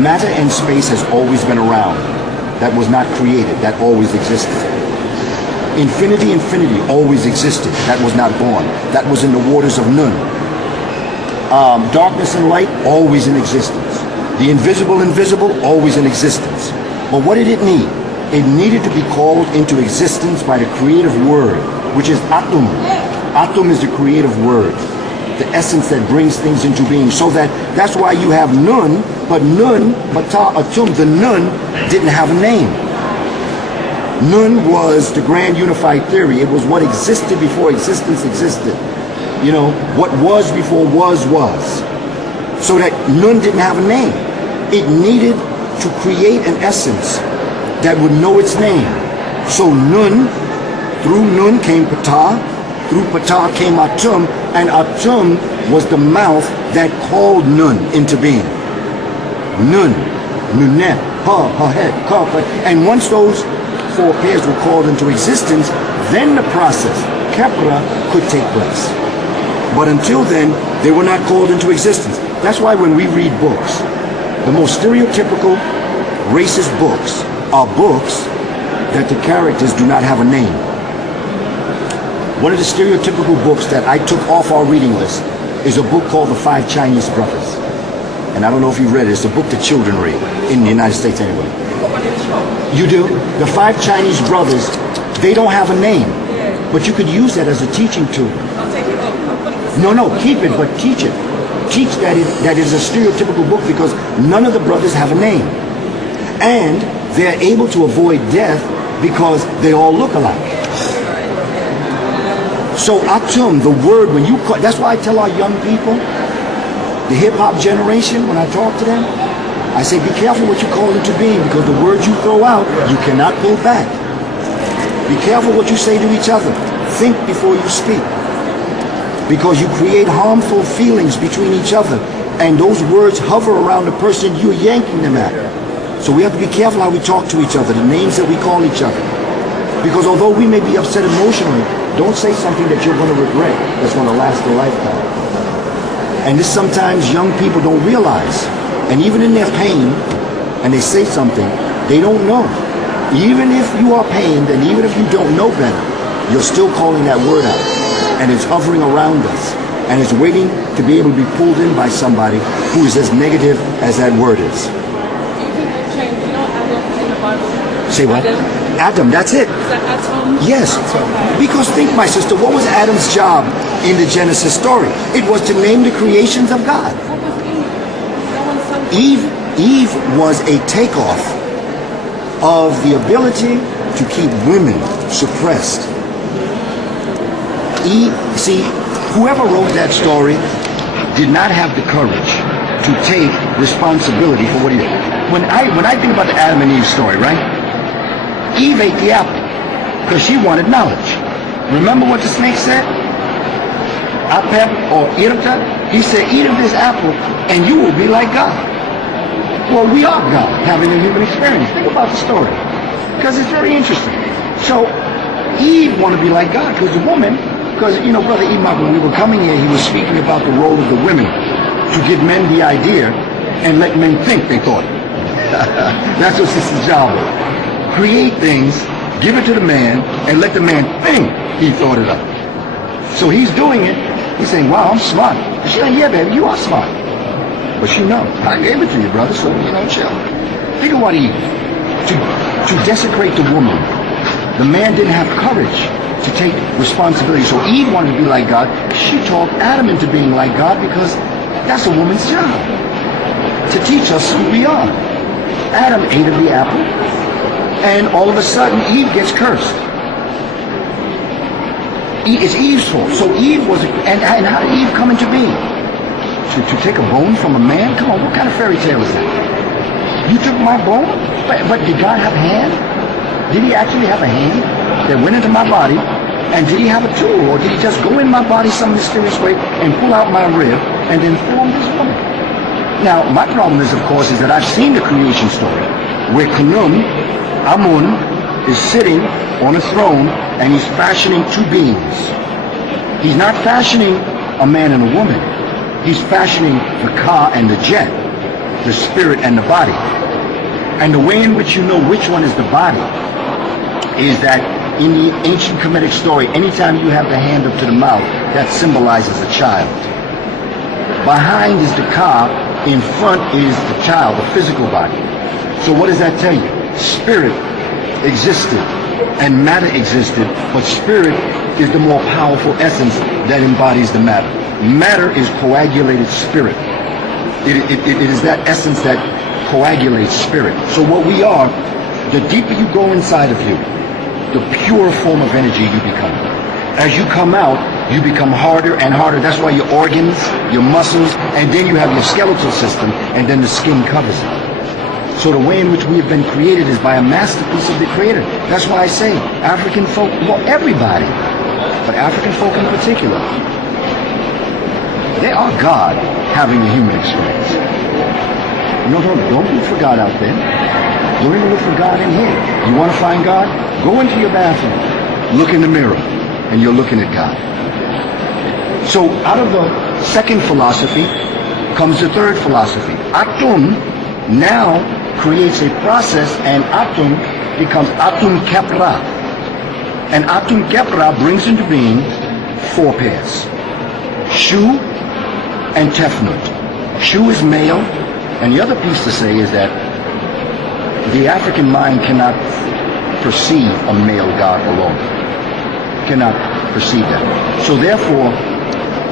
Matter and space has always been around. That was not created. That always existed. Infinity always existed. That was not born. That was in the waters of Nun. Darkness and light, always in existence. The invisible, always in existence. But what did it need? It needed to be called into existence by the creative word, which is Atum. Atum is the creative word, the essence that brings things into being. So that's why you have Nun, but Nun, Bata, Atum, the Nun didn't have a name. Nun was the grand unified theory. It was what existed before existence existed. You know, what was before was. So that Nun didn't have a name. It needed to create an essence that would know its name. So Nun, through Nun came Ptah, through Ptah came Atum, and Atum was the mouth that called Nun into being. Nun, Nunet, Ha, Hahet, Ka, and once those four pairs were called into existence, then the process, Kepra, could take place. But until then, they were not called into existence. That's why when we read books, the most stereotypical racist books are books that the characters do not have a name. One of the stereotypical books that I took off our reading list is a book called The Five Chinese Brothers. And I don't know if you read it. It's a book that children read in the United States anyway. You do? The Five Chinese Brothers, they don't have a name. But you could use that as a teaching tool. No, keep it, but teach it. Teach that it is a stereotypical book because none of the brothers have a name. And they're able to avoid death because they all look alike. So Atum, the word, when you call, that's why I tell our young people, the hip-hop generation, when I talk to them, I say, be careful what you call into being because the words you throw out, you cannot pull back. Be careful what you say to each other. Think before you speak. Because you create harmful feelings between each other. And those words hover around the person you're yanking them at. So we have to be careful how we talk to each other, the names that we call each other. Because although we may be upset emotionally, don't say something that you're going to regret that's going to last a lifetime. And this sometimes young people don't realize. And even in their pain, and they say something, they don't know. Even if you are pained, and even if you don't know better, you're still calling that word out. And it's hovering around us. And it's waiting to be able to be pulled in by somebody who is as negative as that word is. Say what? Adam, that's it. Is that Adam? Yes. Because think, my sister, what was Adam's job in the Genesis story? It was to name the creations of God. What was Eve? Eve was a takeoff of the ability to keep women suppressed. See, whoever wrote that story did not have the courage to take responsibility for what he did. When I think about the Adam and Eve story, right? Eve ate the apple because she wanted knowledge. Remember what the snake said? Apep or Irta? He said, eat of this apple and you will be like God. Well, we are God, having a human experience. Think about the story because it's very interesting. So Eve wanted to be like God because the woman, because, you know, Brother Imam, when we were coming here, he was speaking about the role of the women to give men the idea and let men think they thought it. That's what Sister job was. Create things, give it to the man, and let the man think he thought it up. So he's doing it. He's saying, wow, I'm smart. She's like, yeah, baby, you are smart. But she knows. I gave it to you, brother, so, you know, chill. Think of what Eve. To desecrate the woman. The man didn't have courage to take responsibility. So Eve wanted to be like God. She talked Adam into being like God because that's a woman's job. To teach us who we are. Adam ate of the apple. And all of a sudden, Eve gets cursed. It's Eve's fault. So Eve was, and how did Eve come into being? To take a bone from a man? Come on, what kind of fairy tale is that? You took my bone? But did God have a hand? Did he actually have a hand that went into my body? And did he have a tool? Or did he just go in my body some mysterious way and pull out my rib and then form this woman? Now, my problem is, of course, is that I've seen the creation story where Khnum, Amun, is sitting on a throne and he's fashioning two beings. He's not fashioning a man and a woman. He's fashioning the car and the jet. the spirit and the body. And the way in which you know which one is the body is that in the ancient Kemetic story, anytime you have the hand up to the mouth, that symbolizes a child. Behind is the ka, in front is the child, the physical body. So what does that tell you? Spirit existed and matter existed, but spirit is the more powerful essence that embodies the matter. Matter is coagulated spirit. It is that essence that coagulates spirit. So what we are, the deeper you go inside of you, the purer form of energy you become. As you come out, you become harder and harder. That's why your organs, your muscles, and then you have your skeletal system, and then the skin covers it. So the way in which we have been created is by a masterpiece of the Creator. That's why I say African folk, well, everybody, but African folk in particular, they are God having a human experience. No, don't look for God out there. Don't even look for God in here. You want to find God? Go into your bathroom, look in the mirror, and you're looking at God. So out of the second philosophy comes the third philosophy. Atum now creates a process, and Atum becomes Atum Kepra. And Atum Kepra brings into being four pairs. Shu and Tefnut. Shu is male, and the other piece to say is that the African mind cannot perceive a male God alone. Cannot perceive that. So therefore,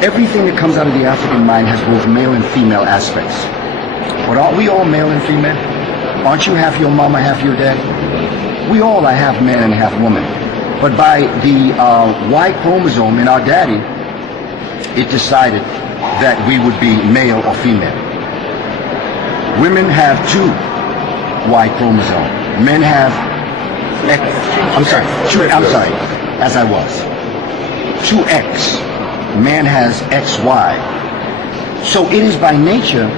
everything that comes out of the African mind has both male and female aspects. But aren't we all male and female? Aren't you half your mama, half your dad? We all are half man and half woman. But by the Y chromosome in our daddy, it decided that we would be male or female. Women have two Y chromosomes. Men have as I was. 2X. Man has XY. So it is by nature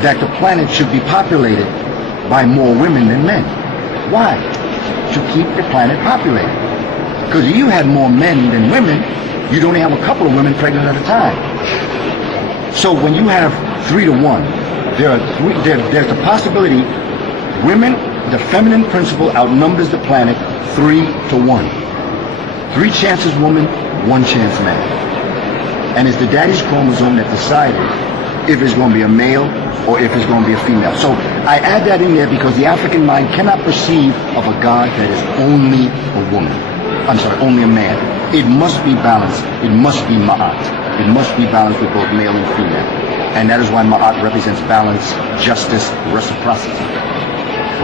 that the planet should be populated by more women than men. Why? To keep the planet populated. Because if you had more men than women, you'd only have a couple of women pregnant at a time. So when you have 3 to 1, there's a possibility women, the feminine principle outnumbers the planet 3 to 1. 3 chances woman, 1 chance man. And it's the daddy's chromosome that decided if it's going to be a male or if it's going to be a female. So I add that in there because the African mind cannot perceive of a God that is only a woman. Only a man. It must be balanced. It must be Ma'at. It must be balanced with both male and female. And that is why Ma'at represents balance, justice, reciprocity.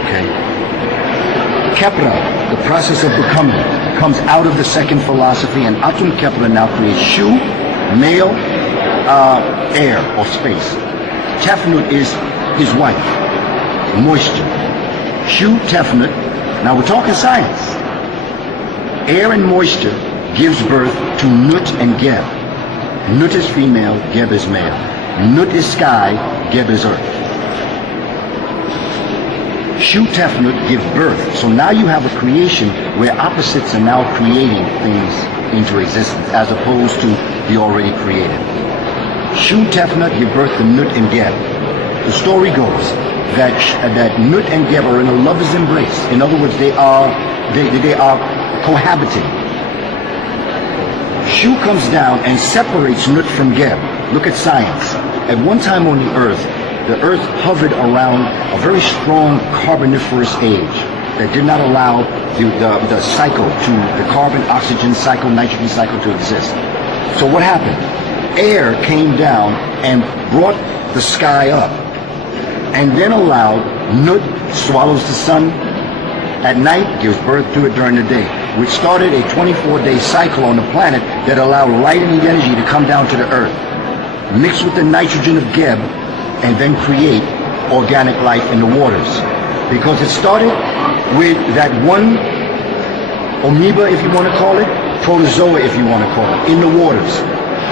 Okay? Kepra, the process of becoming, comes out of the second philosophy, and Atum Kepra now creates Shu, male, air or space. Tefnut is his wife, moisture. Shu Tefnut, now we're talking science. Air and moisture gives birth to Nut and Geb. Nut is female, Geb is male. Nut is sky, Geb is earth. Shu Tefnut give birth. So now you have a creation where opposites are now creating things into existence as opposed to the already created. Shu Tefnut give birth to Nut and Geb. The story goes that Nut and Geb are in a lover's embrace. In other words, they are cohabiting. Shu comes down and separates Nut from Geb. Look at science. At one time on the Earth hovered around a very strong carboniferous age that did not allow the cycle to, the carbon, oxygen cycle, nitrogen cycle to exist. So what happened? Air came down and brought the sky up and then allowed Nut swallows the sun at night, gives birth to it during the day, which started a 24-day cycle on the planet that allowed light and energy to come down to the earth, mix with the nitrogen of Geb, and then create organic life in the waters. Because it started with that one amoeba, if you want to call it, protozoa, if you want to call it, in the waters.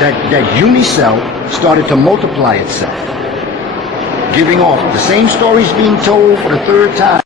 That unicell started to multiply itself, giving off the same stories being told for the third time.